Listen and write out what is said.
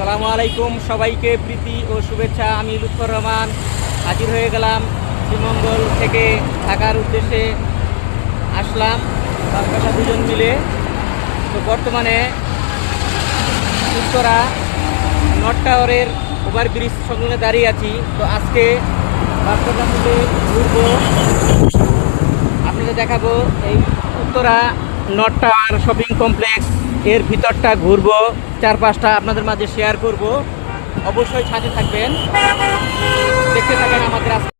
আসসালামু আলাইকুম, সবাইকে প্রীতি ও শুভেচ্ছা। আমি লুৎফর রহমান হাজির হয়ে গেলাম। শ্রীমঙ্গল থেকে ঢাকার উদ্দেশ্যে আসলাম বাচ্চাটা দুজন মিলে। তো বর্তমানে উত্তরা নর্থ টাওয়ারের ওভারব্রিজ সংলগ্নে দাঁড়িয়ে আছি। তো আজকে বাচ্চাটা মিলে ঘুরবো, আপনাদের দেখাবো এই Uttara north tower shopping complex. এর ভিতরটা ঘুরবো, চারপাশটা আপনাদের মাঝে শেয়ার করব। অবশ্যই সাথে থাকবেন, দেখতে থাকেন আমাদের আজকে।